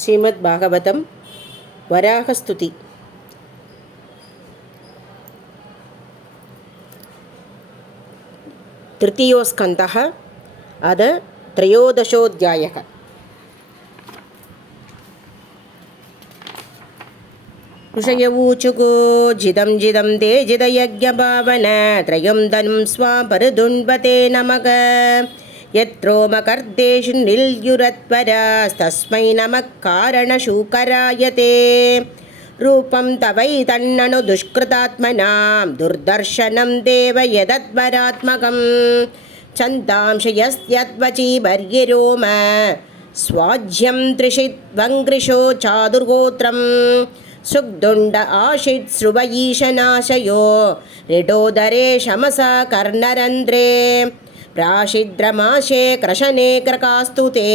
श्रीमद् भागवतं वराहस्तुति। तृतीयो स्कन्धः अद त्रयोदशोऽध्यायः। ऋषय ऊचुको जिदं जिदं ते जिदयज्ञभावन त्रयं धनुं स्वापरदुन्वते नमः यत्रोमकर्देषु निल्युरत्वरास्तस्मै नमः कारणशूकराय ते रूपं तवैतन्ननु दुष्कृतात्मनां दुर्दर्शनं देव यदद्वरात्मकं छन्दांशयस्यद्वची वर्गिरोम स्वाज्यं त्रिषिद्वङ्ग्रिशो चादुर्गोत्रं सुग्दुण्ड आशित् श्रुवईशनाशयो रिडोदरे शमसा कर्णरन्ध्रे प्राशिद्रमाशे क्रशने क्रकास्तुते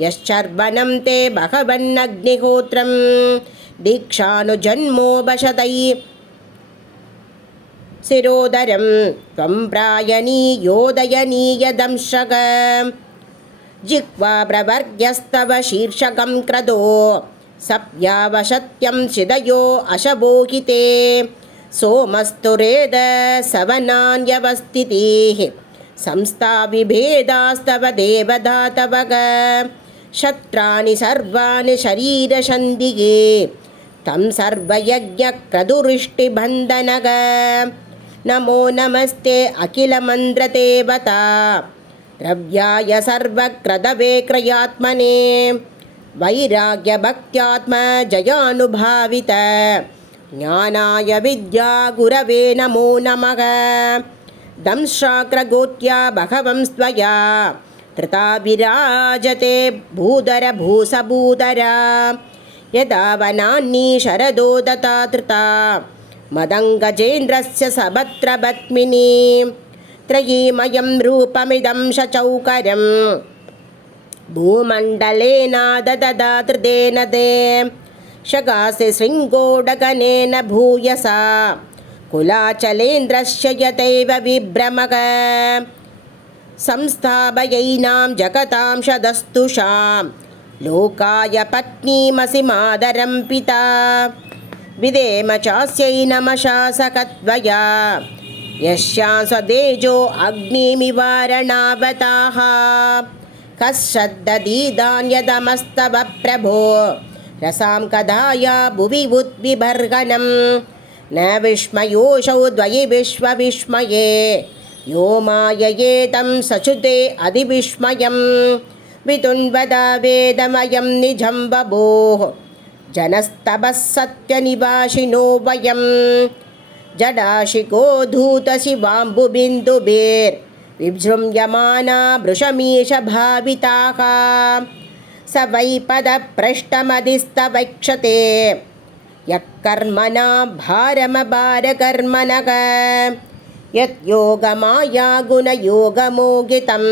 यश्चर्वणं ते भगवन्नग्निहोत्रं दीक्षानुजन्मोपशतै शिरोदरं त्वं प्रायणीयोदयनीयदंशक जिह्वा प्रवर्ग्यस्तव शीर्षकं क्रदो सप्यावशत्यं शिदयो अशबोहिते सोमस्तुरेद सवनान्यवस्थितिः संस्थाविभेदास्तव देवदातवग शत्राणि सर्वाणि शरीरशन्दिगे तं सर्वयज्ञक्रतुरिष्टिबन्धनग नमो नमस्ते अखिलमन्त्रदेवता द्रव्याय सर्वक्रतवे क्रयात्मने वैराग्यभक्त्यात्मजयानुभावित ज्ञानाय विद्यागुरवे नमो नमः दंशाग्रगोत्या भगवंस्त्वया धृता विराजते भूधरभूसभूधरा यदा वनान्नी शरदो दता धृता मदङ्गजेन्द्रस्य सभद्रपद्मिनी त्रयीमयं रूपमिदं शचौकरं भूमण्डलेनादददातृतेन ते शगासि शृङ्गोडगनेन भूयसा कुलाचलेन्द्रस्य यतैव विभ्रमः संस्थापयैनां जगतां शदस्तुषां लोकाय पत्नीमसि मादरं पिता विदेम चास्यै नमशासकत्वया यस्यां स्वदेजो अग्निमिवारणावताः कश्चद्दधीदान्यदमस्तव प्रभो रसां कदाया भुवि उद्विभर्गनं न विस्मयोऽसौ द्वयि विश्वविस्मये यो माययेतं सचुते अधिविस्मयं वितुन्वदा वेदमयं निजं बभोः जनस्तपः सत्यनिवासिनो वयं जडाशिको धूतशिवाम्बुबिन्दुभिर्विजृम्यमाना वृषमीशभाविताः स वै पदपृष्ठमधिस्तवक्षते यः कर्मणा भारमभारकर्मणः यद्योगमाया गुणयोगमोगितं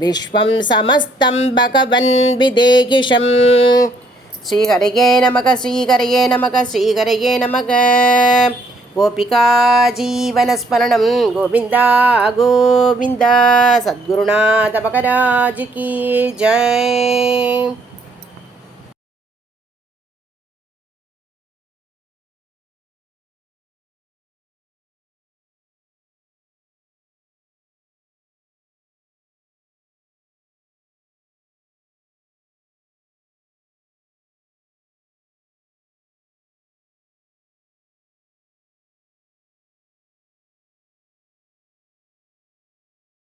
विश्वं समस्तं भगवन् विदेहिशं श्रीहरये नमः श्रीहरये नमः श्रीहरये नमः। गोपिका जीवनस्मरणं गोविन्दा गोविन्द। सद्गुरुनाथ महाराज की जय।